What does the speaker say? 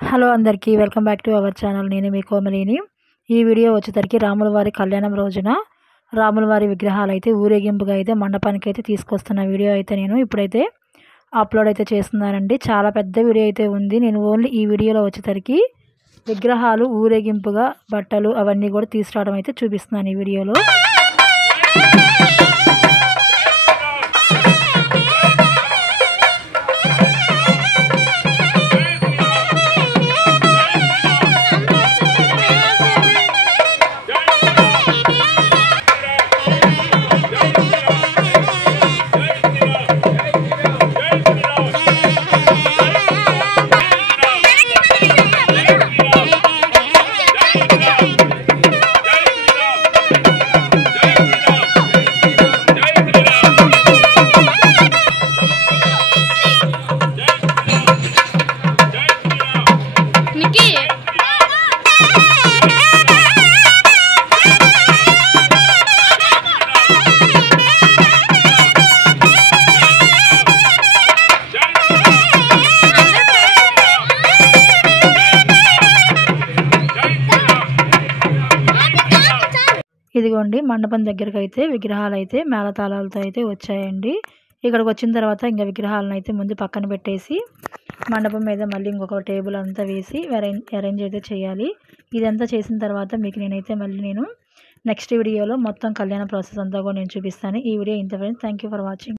Hello అందరికీ welcome back to our channel. నేను మీ కోమలిని. ఈ వీడియో వచ్చేసరికి రాముల వారి కళ్యాణం రోజున రాముల వారి విగ్రహాలు అయితే ఊరేగింపుగా అయితే మండపానికి అయితే తీసుకొస్తున్న వీడియో అయితే నేను ఇప్పుడైతే అప్లోడ్ అయితే చేస్తున్నానండి. చాలా పెద్ద వీడియో అయితే ఉంది. నేను ఓన్లీ ఈ వీడియోలో వచ్చేసరికి విగ్రహాలు ఊరేగింపుగా బట్టలు అవన్నీ కూడా తీసుకురావడం అయితే చూపిస్తున్నాను ఈ వీడియోలో. ఇదిగోండి మండపం దగ్గరికి అయితే విగ్రహాలు అయితే మేళతాళాలతో అయితే వచ్చాయండి. ఇక్కడికి వచ్చిన తర్వాత ఇంకా విగ్రహాలను అయితే ముందు పక్కన పెట్టేసి మండపం మీద మళ్ళీ ఇంకొక టేబుల్ అంతా వేసి అరేంజ్ అయితే చేయాలి. ఇదంతా చేసిన తర్వాత మీకు నేను నెక్స్ట్ వీడియోలో మొత్తం కళ్యాణ ప్రాసెస్ అంతా కూడా నేను చూపిస్తాను. ఈ వీడియో ఇంత friends. Thank you for watching.